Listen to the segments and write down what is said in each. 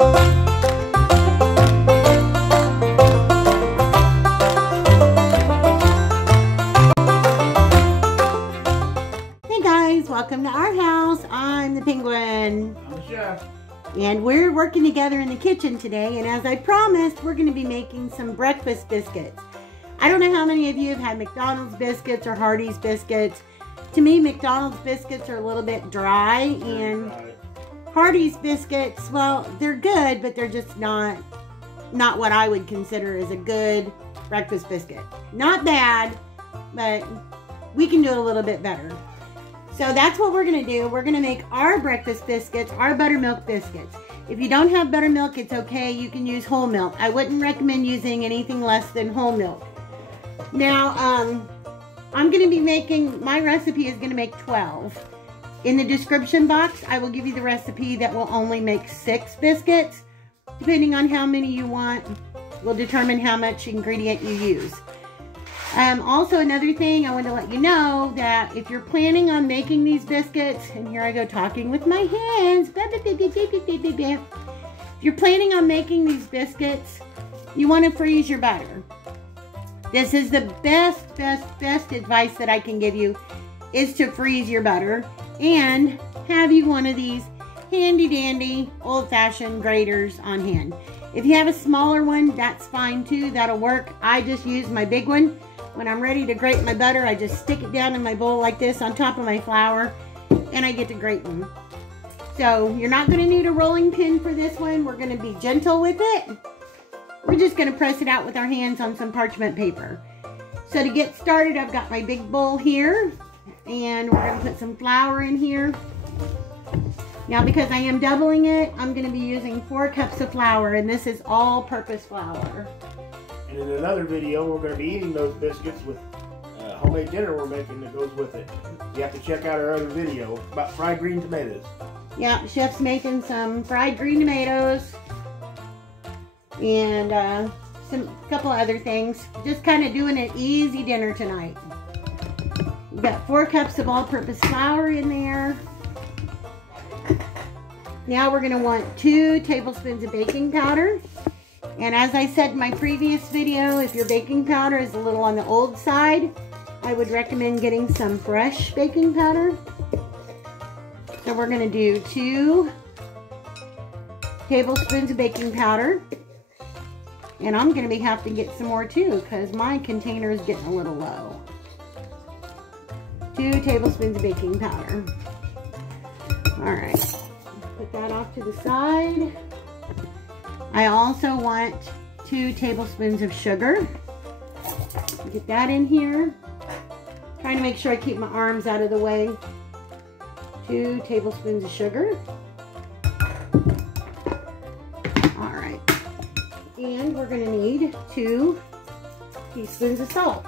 Hey guys, welcome to our house. I'm the Penguin. I'm the chef. And we're working together in the kitchen today, and as I promised, we're going to be making some breakfast biscuits. I don't know how many of you have had McDonald's biscuits or Hardee's biscuits. To me, McDonald's biscuits are a little bit dry, and Hardee's biscuits, well, they're good, but they're just not what I would consider as a good breakfast biscuit. Not bad, but we can do it a little bit better. So that's what we're going to do. We're going to make our breakfast biscuits, our buttermilk biscuits. If you don't have buttermilk, it's okay. You can use whole milk. I wouldn't recommend using anything less than whole milk. Now, I'm going to be making, my recipe is going to make 12. In the description box, I will give you the recipe that will only make 6 biscuits. Depending on how many you want, will determine how much ingredient you use. Also, another thing, I want to let you know that if you're planning on making these biscuits, and here I go talking with my hands. If you're planning on making these biscuits, you want to freeze your butter. This is the best advice that I can give you, is to freeze your butter and have you one of these handy dandy old-fashioned graters on hand. If you have a smaller one, that's fine too, that'll work. I just use my big one. When I'm ready to grate my butter, I just stick it down in my bowl like this on top of my flour, and I get to grating. So you're not going to need a rolling pin for this one. We're going to be gentle with it. We're just going to press it out with our hands on some parchment paper. So to get started, I've got my big bowl here, and we're going to put some flour in here. Now, because I am doubling it, I'm going to be using 4 cups of flour, and this is all-purpose flour. And in another video, we're going to be eating those biscuits with homemade dinner we're making that goes with it. You have to check out our other video about fried green tomatoes. Yeah, Chef's making some fried green tomatoes and couple other things. Just kind of doing an easy dinner tonight. We've got 4 cups of all-purpose flour in there. Now we're going to want 2 tablespoons of baking powder. And as I said in my previous video, if your baking powder is a little on the old side, I would recommend getting some fresh baking powder. So we're going to do 2 tablespoons of baking powder. And I'm going to have to get some more too, because my container is getting a little low. 2 tablespoons of baking powder. Alright, put that off to the side. I also want 2 tablespoons of sugar. Get that in here. Trying to make sure I keep my arms out of the way. 2 tablespoons of sugar. Alright. And we're going to need 2 teaspoons of salt.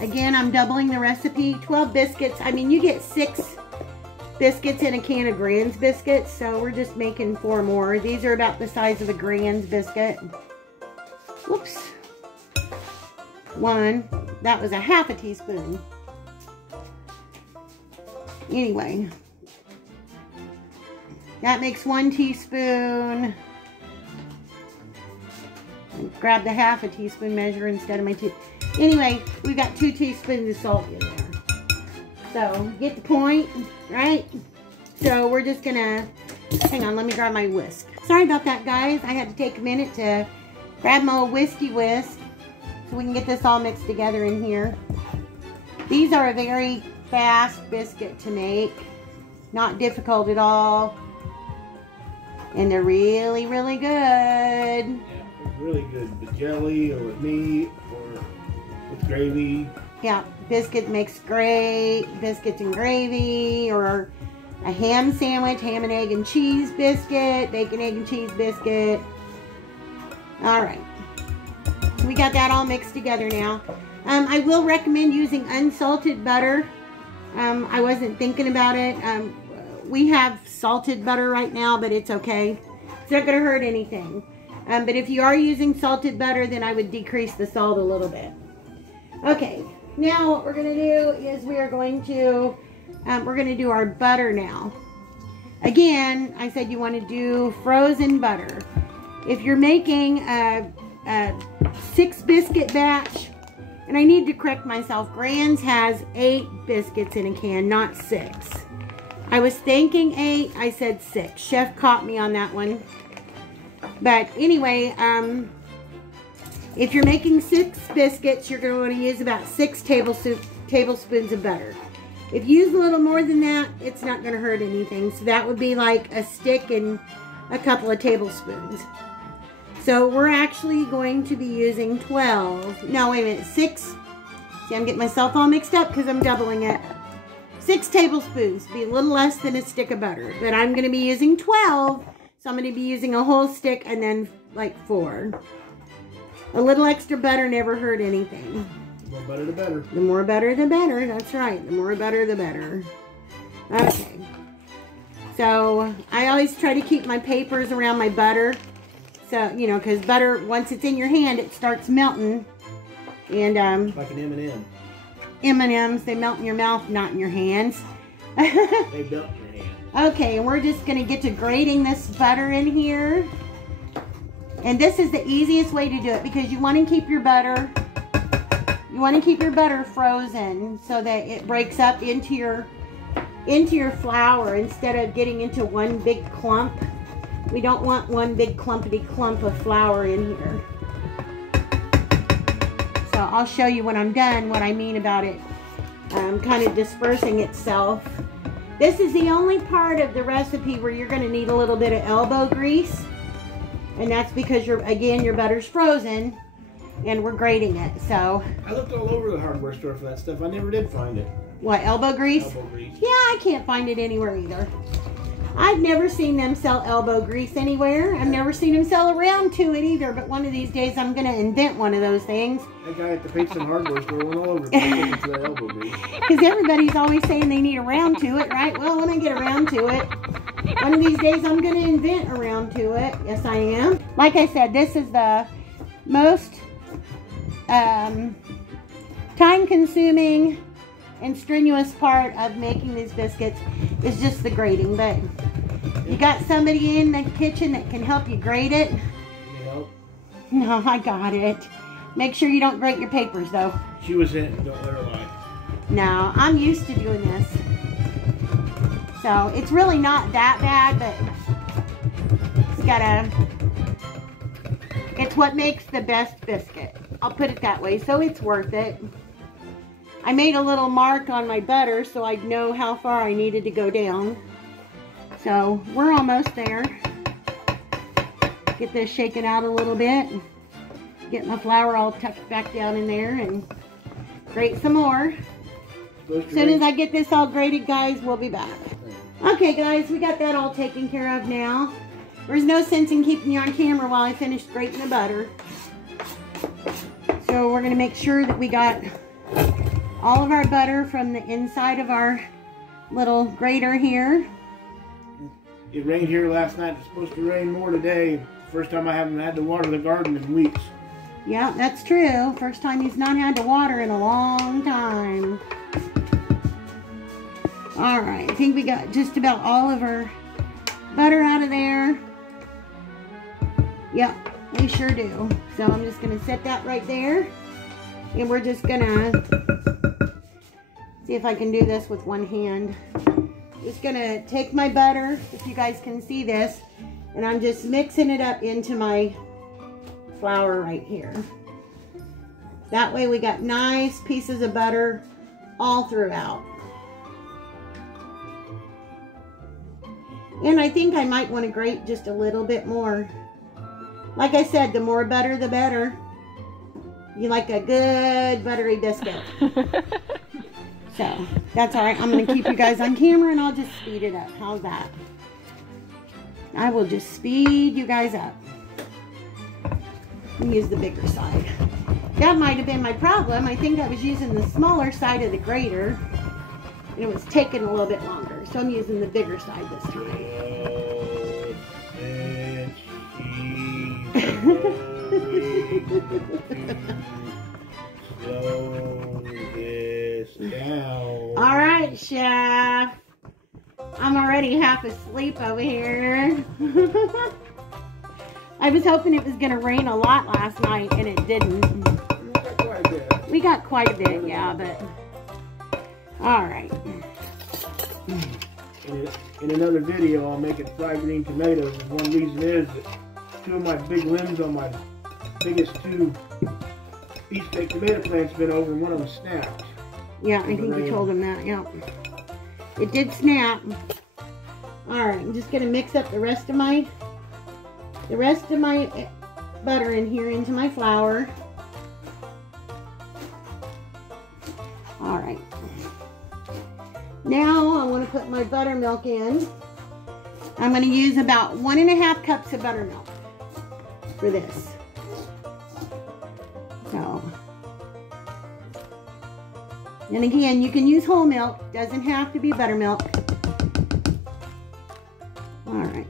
Again, I'm doubling the recipe. 12 biscuits. I mean, you get 6 biscuits in a can of Grand's biscuits, so we're just making 4 more. These are about the size of a Grand's biscuit. Whoops. 1. That was a half a teaspoon. Anyway. That makes 1 teaspoon. Grab the half a teaspoon measure instead of my 2. Anyway, we've got 2 teaspoons of salt in there. So, get the point, right? So, we're just gonna, hang on, let me grab my whisk. Sorry about that, guys. I had to take a minute to grab my whiskey whisk so we can get this all mixed together in here. These are a very fast biscuit to make. Not difficult at all. And they're really, really good. Yeah, it's really good. With jelly or with meat or with gravy. Yeah, biscuit makes great biscuits and gravy, or a ham sandwich, ham and egg and cheese biscuit, bacon, egg and cheese biscuit. All right, we got that all mixed together now. I will recommend using unsalted butter. I wasn't thinking about it. We have salted butter right now, but it's okay. It's not going to hurt anything. But if you are using salted butter, then I would decrease the salt a little bit. Okay. Now what we're going to do is we're going to do our butter now. Again, I said you want to do frozen butter. If you're making a 6 biscuit batch, and I need to correct myself, Grands has 8 biscuits in a can, not 6. I was thinking 8, I said 6. Chef caught me on that one. But anyway, if you're making 6 biscuits, you're going to want to use about 6 tablespoons of butter. If you use a little more than that, it's not going to hurt anything. So that would be like a stick and a couple of tablespoons. So we're actually going to be using 12. No, wait a minute, 6. See, I'm getting myself all mixed up because I'm doubling it. 6 tablespoons, be a little less than a stick of butter. But I'm going to be using 12, so I'm going to be using a whole stick and then like 4. A little extra butter never hurt anything. The more butter, the better. The more butter, the better. That's right. The more butter, the better. Okay. So I always try to keep my papers around my butter. So, you know, because butter, once it's in your hand, it starts melting. And like an M&M. M&Ms, they melt in your mouth, not in your hands. They melt in your hand. Okay, and we're just going to get to grating this butter in here. And this is the easiest way to do it because you want to keep your butter, frozen so that it breaks up into your flour instead of getting into one big clump. We don't want one big clumpity clump of flour in here. So I'll show you when I'm done what I mean about it kind of dispersing itself. This is the only part of the recipe where you're going to need a little bit of elbow grease. And that's because, again, your butter's frozen and we're grating it. So I looked all over the hardware store for that stuff. I never did find it. What, elbow grease? Elbow grease. Yeah, I can't find it anywhere either. I've never seen them sell elbow grease anywhere. I've never seen them sell a round to it either, but one of these days I'm going to invent one of those things. That guy at the pizza and hardware store went all over the place looking for that elbow grease. Because everybody's always saying they need a round to it, right? Well, when I get around to it, one of these days I'm going to invent a round to it. Yes, I am. Like I said, this is the most time-consuming and strenuous part of making these biscuits is just the grating. But you got somebody in the kitchen that can help you grate it? Can you help? No, I got it. Make sure you don't grate your papers, though. She was in it. Don't let her lie. No, I'm used to doing this. So it's really not that bad, but it's what makes the best biscuit. I'll put it that way. So it's worth it. I made a little mark on my butter so I'd know how far I needed to go down. So we're almost there. Get this shaken out a little bit. Get my flour all tucked back down in there and grate some more. As soon as I get this all grated, guys, we'll be back. Okay, guys, we got that all taken care of now. There's no sense in keeping you on camera while I finish grating the butter. So we're going to make sure that we got all of our butter from the inside of our little grater here. It rained here last night. It's supposed to rain more today. First time I haven't had to water the garden in weeks. Yeah, that's true. First time he's not had to water in a long time. Alright, I think we got just about all of our butter out of there. Yep, we sure do. So I'm just going to set that right there. And we're just going to see if I can do this with one hand. Just going to take my butter, if you guys can see this, and I'm just mixing it up into my flour right here. That way we got nice pieces of butter all throughout. And I think I might want to grate just a little bit more. Like I said, the more butter, the better. You like a good buttery biscuit. So, that's alright. I'm going to keep you guys on camera and I'll just speed it up. How's that? I will just speed you guys up. And use the bigger side. That might have been my problem. I think I was using the smaller side of the grater. And it was taking a little bit longer. So I'm using the bigger side this time. Slow this down. Alright, Chef. I'm already half asleep over here. I was hoping it was going to rain a lot last night, and it didn't. We got quite a bit, yeah, but... Alright. In another video, I'll make it fried green tomatoes. One reason is that two of my big limbs on my biggest two beefsteak tomato plants been over, and one of them snapped. Yeah, I think you told him that, yeah. It did snap. Alright, I'm just going to mix up the rest of my butter in here into my flour. Alright. Now I want to put my buttermilk in. I'm going to use about 1.5 cups of buttermilk for this. So, and again, you can use whole milk. Doesn't have to be buttermilk. Alright.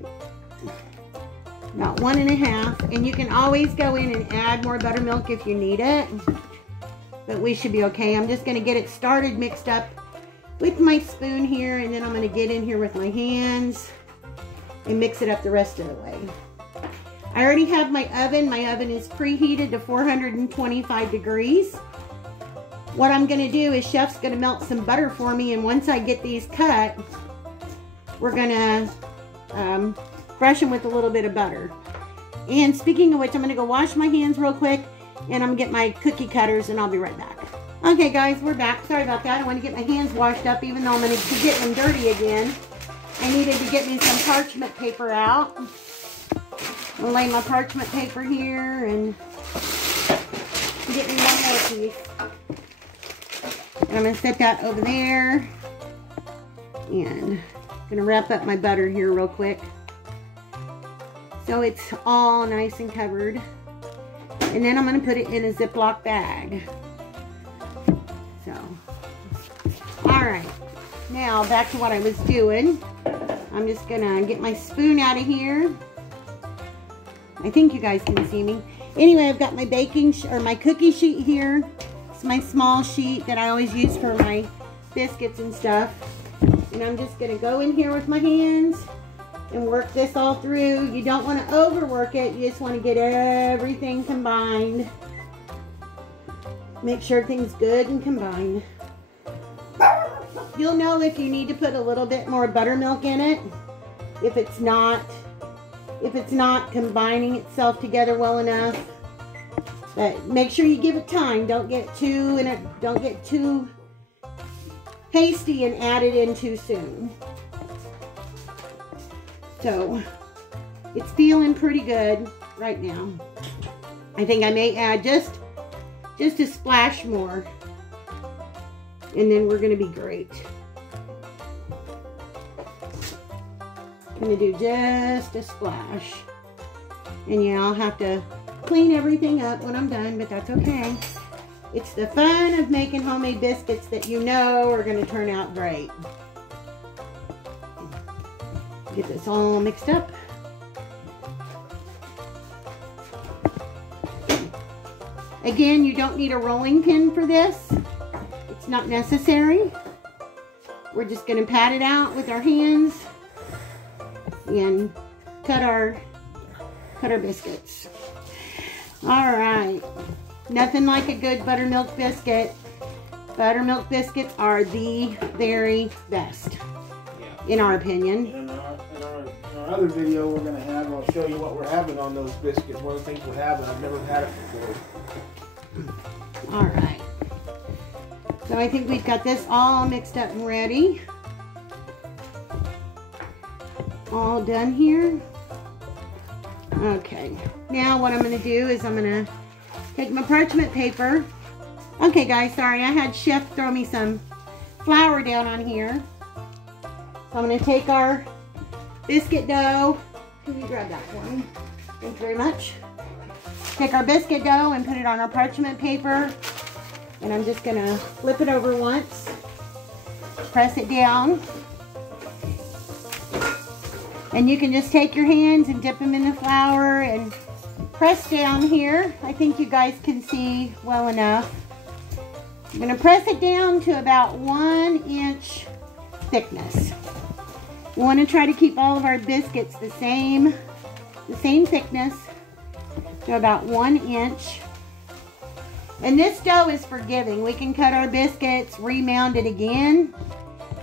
About 1.5. And you can always go in and add more buttermilk if you need it. But we should be okay. I'm just going to get it started mixed up with my spoon here, and then I'm going to get in here with my hands and mix it up the rest of the way. I already have my oven. My oven is preheated to 425 degrees. What I'm going to do is Chef's going to melt some butter for me, and once I get these cut, we're going to brush them with a little bit of butter. And speaking of which, I'm going to go wash my hands real quick, and I'm going to get my cookie cutters, and I'll be right back. Okay guys, we're back. Sorry about that. I want to get my hands washed up, even though I'm going to be getting them dirty again. I needed to get me some parchment paper out. I'll lay my parchment paper here and get me one more piece. And I'm going to set that over there. And I'm going to wrap up my butter here real quick, so it's all nice and covered. And then I'm going to put it in a Ziploc bag. So, alright. Now, back to what I was doing. I'm just going to get my spoon out of here. I think you guys can see me. Anyway, I've got my my cookie sheet here. It's my small sheet that I always use for my biscuits and stuff. And I'm just going to go in here with my hands and work this all through. You don't want to overwork it. You just want to get everything combined. Make sure everything's good and combined. You'll know if you need to put a little bit more buttermilk in it. If it's not combining itself together well enough. But make sure you give it time. Don't get too hasty and add it in too soon. So, it's feeling pretty good right now. I think I may add just a splash more. And then we're going to be great. I'm going to do just a splash. And yeah, I'll have to clean everything up when I'm done, but that's okay. It's the fun of making homemade biscuits that you know are going to turn out great. Get this all mixed up. Again, you don't need a rolling pin for this. It's not necessary. We're just going to pat it out with our hands and cut our biscuits. All right. Nothing like a good buttermilk biscuit. Buttermilk biscuits are the very best, in our opinion. In our other video we're going to have, I'll show you what we're having on those biscuits. One of the things we're having, I've never had it before. Alright. So I think we've got this all mixed up and ready. All done here. Okay. Now what I'm going to do is I'm going to take my parchment paper. Okay guys, sorry, I had Chef throw me some flour down on here. So I'm going to take our biscuit dough. Can you grab that for me? Thank you very much. Take our biscuit dough and put it on our parchment paper. And I'm just going to flip it over once. Press it down. And you can just take your hands and dip them in the flour and press down here. I think you guys can see well enough. I'm going to press it down to about 1 inch thickness. We want to try to keep all of our biscuits the same thickness, so about 1 inch. And this dough is forgiving. We can cut our biscuits, remound it again,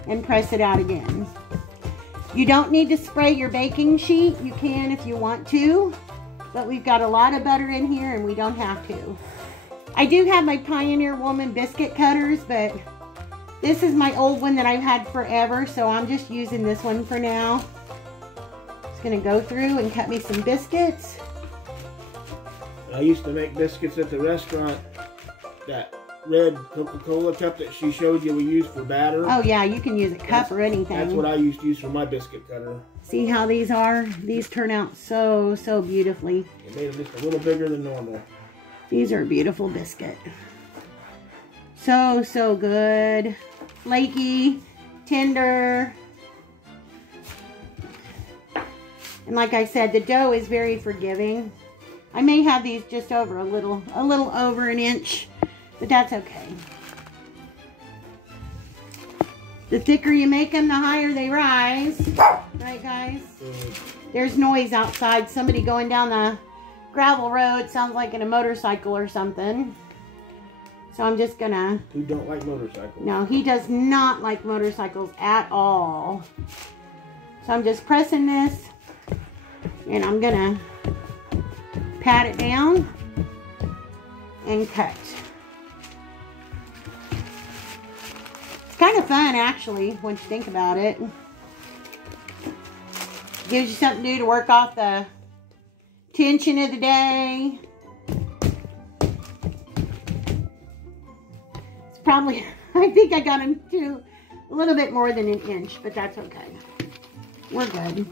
and press it out again. You don't need to spray your baking sheet. You can if you want to, but we've got a lot of butter in here and we don't have to. I do have my Pioneer Woman biscuit cutters, but this is my old one that I've had forever, so I'm just using this one for now. Just gonna go through and cut me some biscuits. I used to make biscuits at the restaurant. That red Coca-Cola cup that she showed you we use for batter. Oh yeah, you can use a cup or anything. That's what I used to use for my biscuit cutter. See how these are? These turn out so beautifully. It made them just a little bigger than normal. These are a beautiful biscuit. So good. Flaky, tender. And like I said, the dough is very forgiving. I may have these just over a little over 1 inch, but that's okay. The thicker you make them, the higher they rise. Right, guys? There's noise outside. Somebody going down the gravel road. Sounds like in a motorcycle or something. So I'm just gonna... Who don't like motorcycles? No, he does not like motorcycles at all. So I'm just pressing this, and I'm gonna pat it down and cut. It's kind of fun, actually, once you think about it. Gives you something to do to work off the tension of the day. It's probably, I think I got him to a little bit more than 1 inch, but that's okay. We're good.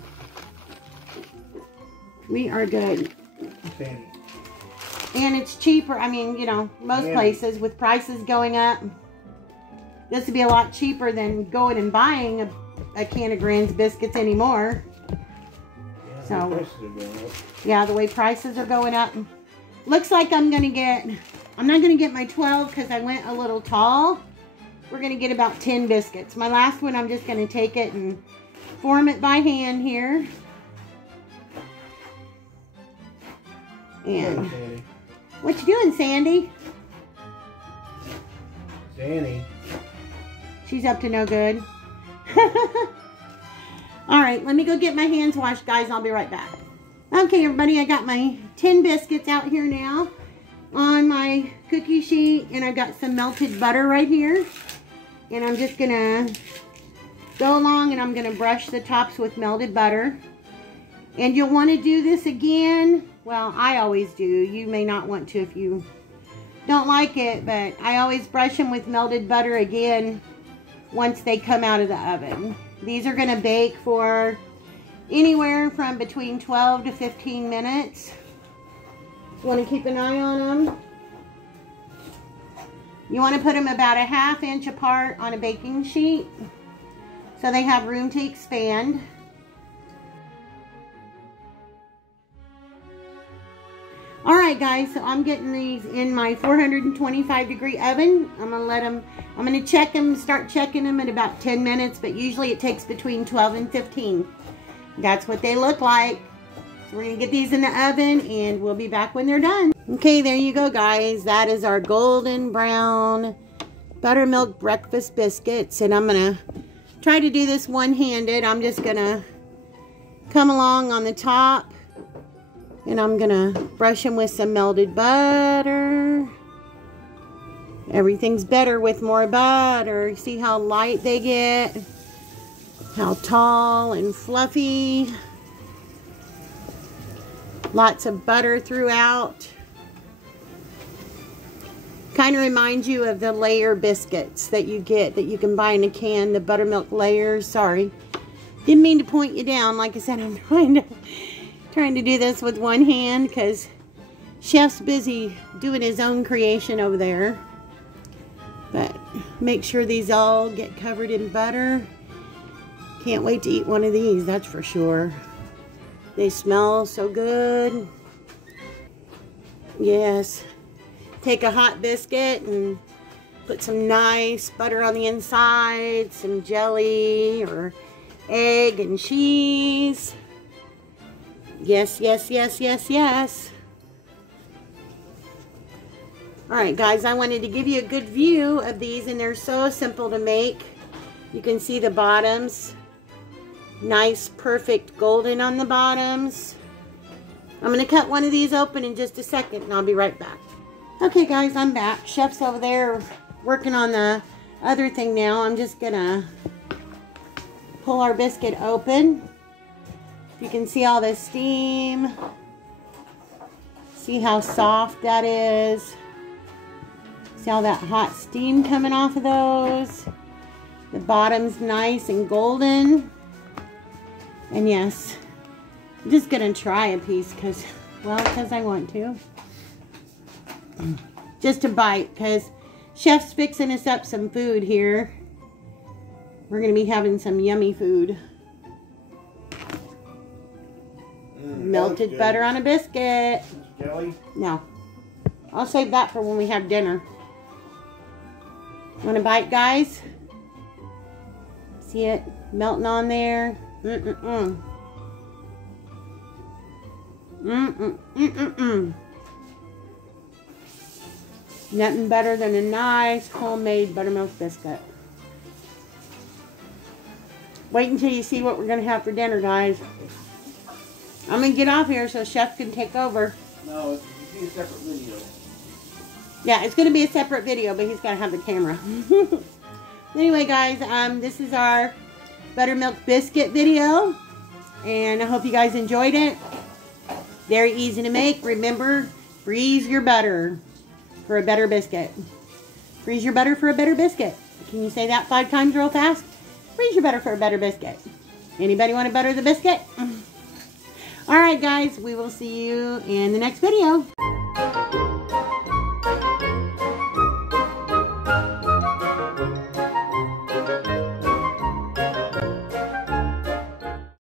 We are good. Sandy. And it's cheaper. I mean, you know, most places with prices going up, this would be a lot cheaper than going and buying a can of Grand's biscuits anymore. Yeah, So, the prices are going up. Yeah, the way prices are going up. Looks like I'm not going to get my 12 because I went a little tall. We're going to get about 10 biscuits. My last one, I'm just going to take it and form it by hand here. And Sandy. what you doing, Sandy? Sandy. She's up to no good. Alright, let me go get my hands washed, guys. I'll be right back. Okay, everybody, I got my 10 biscuits out here now on my cookie sheet, and I've got some melted butter right here. And I'm just gonna go along and I'm gonna brush the tops with melted butter. And you'll want to do this again. Well, I always do. You may not want to if you don't like it, but I always brush them with melted butter again once they come out of the oven. These are going to bake for anywhere from between 12 to 15 minutes. You want to keep an eye on them. You want to put them about a 1/2 inch apart on a baking sheet so they have room to expand. Alright guys, so I'm getting these in my 425 degree oven. I'm going to check them, start checking them at about 10 minutes, but usually it takes between 12 and 15. That's what they look like. So we're going to get these in the oven and we'll be back when they're done. Okay, there you go guys. That is our golden brown buttermilk breakfast biscuits, and I'm going to try to do this one-handed. I'm just going to come along on the top. And I'm going to brush them with some melted butter. Everything's better with more butter. See how light they get? How tall and fluffy. Lots of butter throughout. Kind of reminds you of the layer biscuits that you get, that you can buy in a can. The buttermilk layers. Sorry. Didn't mean to point you down. Like I said, I'm trying to do this with one hand because Chef's busy doing his own creation over there. But make sure these all get covered in butter. Can't wait to eat one of these, that's for sure. They smell so good. Yes. Take a hot biscuit and put some nice butter on the inside, some jelly or egg and cheese. Yes, yes, yes, yes, yes. Alright guys, I wanted to give you a good view of these, and they're so simple to make. You can see the bottoms. Nice, perfect golden on the bottoms. I'm going to cut one of these open in just a second, and I'll be right back. Okay guys, I'm back. Chef's over there working on the other thing now. I'm just going to pull our biscuit open. You can see all the steam. See how soft that is. See all that hot steam coming off of those. The bottom's nice and golden. And yes, I'm just going to try a piece because I want to. Just a bite, because Chef's fixing us up some food here. We're going to be having some yummy food. Melted butter on a biscuit. Jelly? No. I'll save that for when we have dinner. Want a bite, guys? See it melting on there? Nothing better than a nice homemade buttermilk biscuit. Wait until you see what we're going to have for dinner, guys. I'm going to get off here so Chef can take over. No, it's going to be a separate video. Yeah, it's going to be a separate video, but he's got to have the camera. Anyway, guys, this is our buttermilk biscuit video. And I hope you guys enjoyed it. Very easy to make. Remember, freeze your butter for a better biscuit. Freeze your butter for a better biscuit. Can you say that 5 times real fast? Freeze your butter for a better biscuit. Anybody want to butter the biscuit? Alright guys, we will see you in the next video.